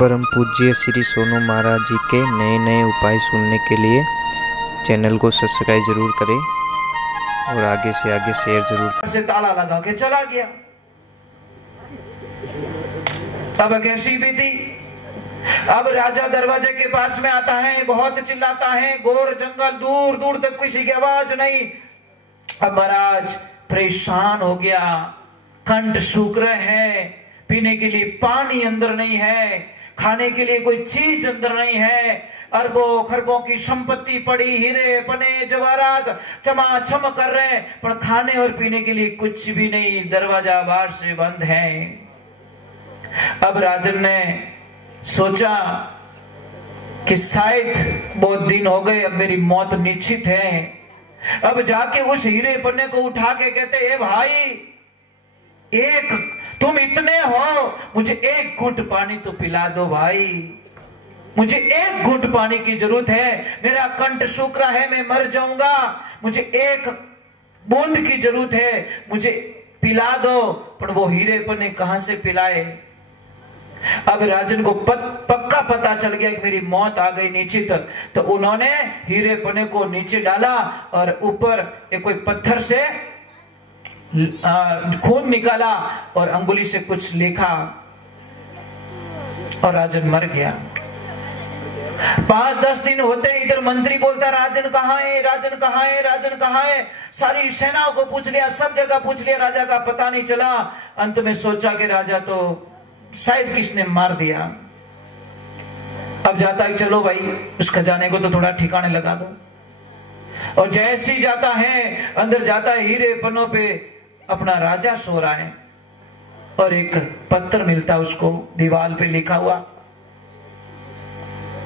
परम पूज्य श्री सोनू महाराज जी के नए नए उपाय सुनने के लिए चैनल को सब्सक्राइब जरूर करें और आगे से आगे शेयर जरूर। से ताला लगा के चला गया। अब कैसी बीती। अब राजा दरवाजे के पास में आता है, बहुत चिल्लाता है, घोर जंगल, दूर दूर तक किसी की आवाज नहीं। अब महाराज परेशान हो गया, कंठ सूख रहे हैं, पीने के लिए पानी अंदर नहीं है, खाने के लिए कोई चीज अंदर नहीं है। अरबों खरबों की संपत्ति पड़ी, हीरे पने जवाहरात चमाचम कर रहे हैं, पर खाने और पीने के लिए कुछ भी नहीं, दरवाजा बाहर से बंद है। अब राजन ने सोचा कि शायद बहुत दिन हो गए, अब मेरी मौत निश्चित है। अब जाके उस हीरे पन्ने को उठा के कहते, ए भाई, एक तुम इतने हो, मुझे एक घूंट पानी तो पिला दो भाई, मुझे एक घूंट पानी की जरूरत है, मेरा कंठ सूख रहा है, मैं मर जाऊंगा, मुझे एक बूंद की जरूरत है, मुझे पिला दो। पर वो हीरे पन्ने कहां से पिलाए। अब राजन को पक्का पता चल गया कि मेरी मौत आ गई निश्चित, तो उन्होंने हीरे पन्ने को नीचे डाला और ऊपर एक कोई पत्थर से खून निकाला और अंगुली से कुछ लिखा और राजन मर गया। 5-10 दिन होते इधर मंत्री बोलता, राजन कहाँ है, राजन कहाँ है, राजन कहाँ है। सारी सेनाओं को पूछ लिया, सब जगह पूछ लिया, राजा का पता नहीं चला। अंत में सोचा कि राजा तो शायद किसने मार दिया। अब जाता है, चलो भाई उस खजाने को तो थोड़ा ठिकाने लगा दो। और जैसे ही जाता है, अंदर जाता है, हीरे पन्नों पे अपना राजा सो रहा है और एक पत्र मिलता उसको, दीवार पे लिखा हुआ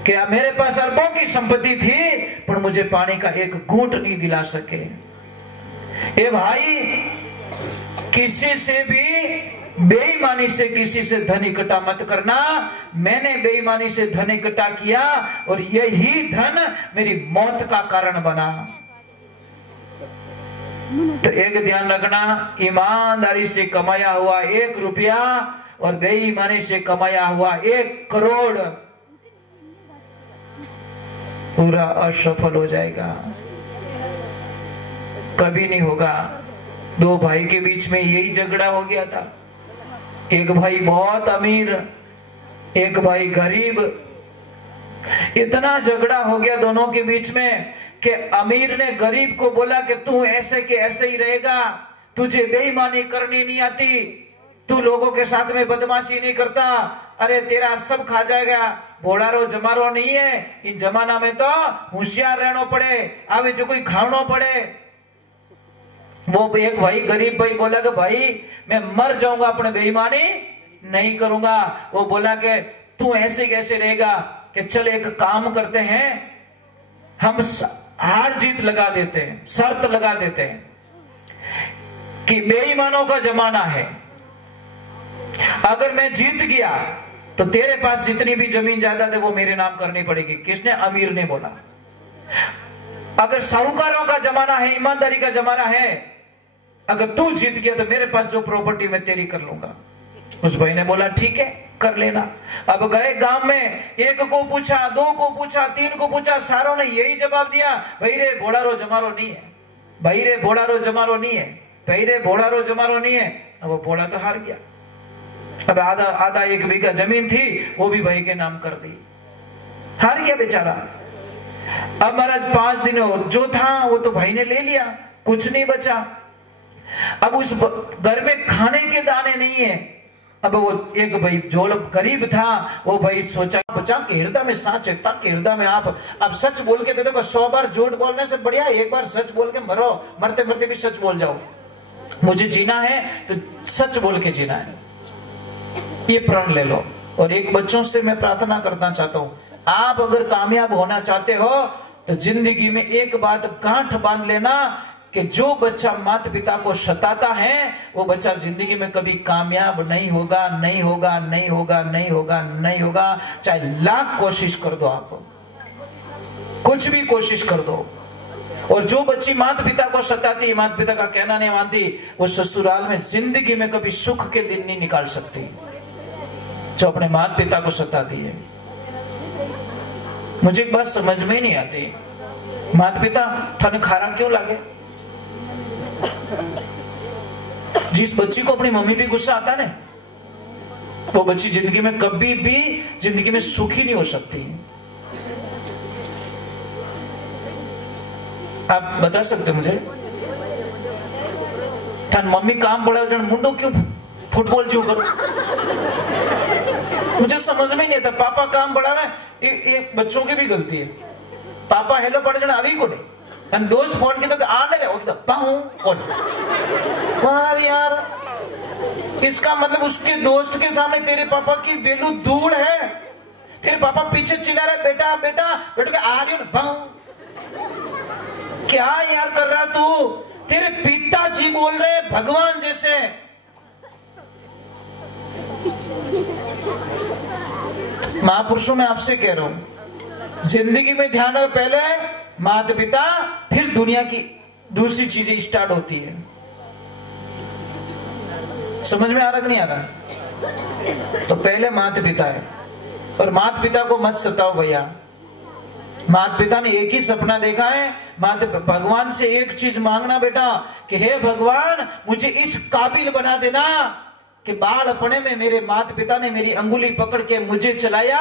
कि मेरे पास अरबों की संपत्ति थी, पर मुझे पानी का एक घूंट नहीं दिला सके। ए भाई, किसी से भी बेईमानी से किसी से धन इकट्ठा मत करना। मैंने बेईमानी से धन इकट्ठा किया और यही धन मेरी मौत का कारण बना। तो एक ध्यान रखना, ईमानदारी से कमाया हुआ 1 रुपया और बेईमानी से कमाया हुआ 1 करोड़ पूरा असफल हो जाएगा, कभी नहीं होगा। 2 भाई के बीच में यही झगड़ा हो गया था। एक भाई बहुत अमीर, एक भाई गरीब। इतना झगड़ा हो गया दोनों के बीच में कि अमीर ने गरीब को बोला कि तू ऐसे के ऐसे ही रहेगा, तुझे बेईमानी करनी नहीं आती, तू लोगों के साथ में बदमाशी नहीं करता, अरे तेरा सब खा जाएगा, भोड़ारो जमारो नहीं है, इन जमाना में तो होशियार रहना पड़े, आवे जो कोई खावनो पड़े। वो एक भाई गरीब भाई बोला कि भाई मैं मर जाऊंगा, अपने बेईमानी नहीं करूंगा। वो बोला कि तू ऐसे कैसे रहेगा, कि चल एक काम करते हैं, हम हार जीत लगा देते हैं, शर्त लगा देते हैं कि बेईमानों का जमाना है, अगर मैं जीत गया तो तेरे पास जितनी भी जमीन जायदाद है वो मेरे नाम करनी पड़ेगी। किसने? अमीर ने बोला। अगर साहूकारों का जमाना है, ईमानदारी का जमाना है, अगर तू जीत गया तो मेरे पास जो प्रॉपर्टी मैं तेरी कर लूंगा। उस भाई ने बोला ठीक है, कर लेना। अब गए गांव में, 1 को पूछा, 2 को पूछा, 3 को पूछा, सारों ने यही जवाब दिया, भाई रे भोड़ारो जमारो नहीं है, भाई रे भोड़ारो जमारो नहीं है, भाई रे भोड़ारो जमारो नहीं है। अब वो भोड़ा तो हार गया। अब आधा 1 बीघा जमीन थी वो भी भाई के नाम कर दी, हार गया बेचारा। अब महाराज 5 दिन जो था वो तो भाई ने ले लिया, कुछ नहीं बचा। अब उस घर में खाने के दाने नहीं है। अब वो एक भाई जो गरीब था, वो भाई सोचा, बचा के हृदय में साच है, तक के हृदय में आप अब सच बोल के दे दो। 100 बार झूठ बोलने से बढ़िया एक बार सच बोल के मरो, मरते मरते भी सच बोल जाओ। मुझे जीना है तो सच बोल के जीना है, ये प्रण ले लो। और एक बच्चों से मैं प्रार्थना करना चाहता हूं, आप अगर कामयाब होना चाहते हो तो जिंदगी में एक बात गांठ बांध लेना कि जो बच्चा माता पिता को सताता है वो बच्चा जिंदगी में कभी कामयाब नहीं होगा, नहीं होगा, नहीं होगा, नहीं होगा, नहीं होगा। चाहे लाख कोशिश कर दो, आप कुछ भी कोशिश कर दो। और जो बच्ची माता पिता को सताती, माता पिता का कहना नहीं मानती, वो ससुराल में जिंदगी में कभी सुख के दिन नहीं निकाल सकती। जो अपने माता पिता को सताती है। मुझे एक बात समझ में ही नहीं आती, माता पिता थाने खारा क्यों लागे? जिस बच्ची को अपनी मम्मी पे गुस्सा आता है, वो बच्ची जिंदगी में कभी भी जिंदगी में सुखी नहीं हो सकती। आप बता सकते मुझे? थान मम्मी काम पड़ा मुंडो क्यों फुटबॉल जो करो? मुझे समझ में नहीं आता। पापा काम पड़ा है, ये बच्चों की भी गलती है। पापा हेलो पढ़े जन अभी को नहीं, दोस्त फोन की तो आने रहे हो पाऊं कौन यार, इसका मतलब उसके दोस्त के सामने तेरे पापा की वैल्यू दूर है। तेरे पापा पीछे चिल्ला रहे बेटा बेटा बेटा आ रही हो, क्या यार कर रहा तू? तेरे पिताजी बोल रहे भगवान जैसे। महापुरुषों में आपसे कह रहा हूं, जिंदगी में ध्यान रखो, पहले माता पिता, फिर दुनिया की दूसरी चीजें स्टार्ट होती है। समझ में आ रहा कि नहीं आ रहा? तो पहले माता पिता है, और माता पिता को मत सताओ भैया। माता पिता ने एक ही सपना देखा है, भगवान से एक चीज मांगना बेटा कि हे भगवान मुझे इस काबिल बना देना कि बालपने में मेरे माता पिता ने मेरी अंगुली पकड़ के मुझे चलाया,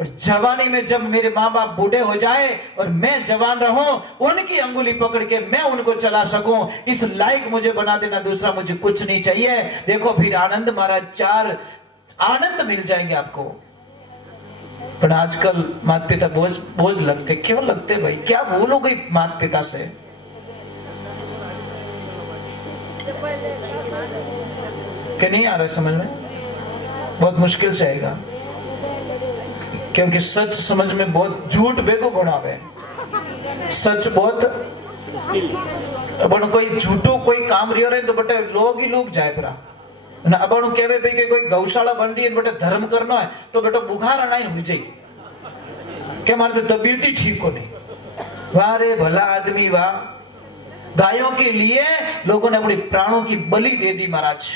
और जवानी में जब मेरे माँ बाप बूढ़े हो जाए और मैं जवान रहूं, उनकी अंगुली पकड़ के मैं उनको चला सकूं, इस लायक मुझे बना देना। दूसरा मुझे कुछ नहीं चाहिए। देखो फिर आनंद महाराज, 4 आनंद मिल जाएंगे आपको। पर आजकल माता पिता बोझ लगते। क्यों लगते भाई? क्या भूल हो गई माता पिता से? क्या नहीं आ रहा है समझ में? बहुत मुश्किल से आएगा, क्योंकि सच समझ में बहुत झूठ बेको गुणावे। सच बहुत अपन कोई झूठो कोई काम रियो रहे तो बटे लोग ही लोग जाए परा। अब कहवे भाई कि कोई गौशाला बन रही है बेटे धर्म करना है तो बेटा बुखार आना हो जाए के मारे तो तबीयत ही ठीक हो नहीं। वाह रे भला आदमी वाह, गायों के लिए लोगों ने अपनी प्राणों की बलि दे दी महाराज,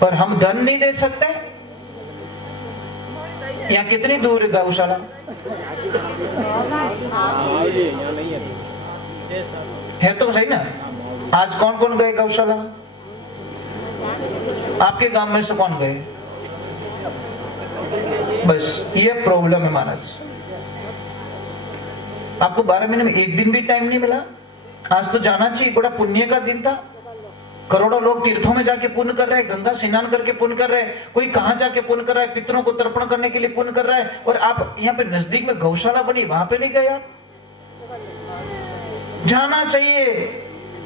पर हम धन नहीं दे सकते। यहाँ कितनी दूर है गौशाला? है तो सही ना। आज कौन कौन गए गौशाला? आपके गांव में से कौन गए? बस ये प्रॉब्लम है महाराज। आपको 12 महीने में एक दिन भी टाइम नहीं मिला। आज तो जाना चाहिए, बड़ा पुण्य का दिन था। करोड़ों लोग तीर्थों में जाके पुण्य कर रहे हैं, गंगा स्नान करके पुण्य कर रहे हैं, कोई कहां जाके पुण्य कर रहा है, पितरों को तर्पण करने के लिए पुण्य कर रहा है, और आप यहाँ पे नजदीक में गौशाला बनी वहां पे नहीं गए आप? जाना चाहिए।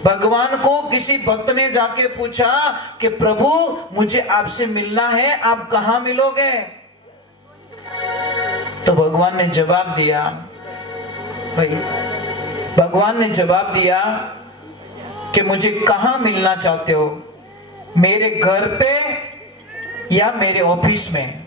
भगवान को किसी भक्त ने जाके पूछा कि प्रभु मुझे आपसे मिलना है, आप कहां मिलोगे? तो भगवान ने जवाब दिया, भाई भगवान ने जवाब दिया कि मुझे कहां मिलना चाहते हो, मेरे घर पे या मेरे ऑफिस में?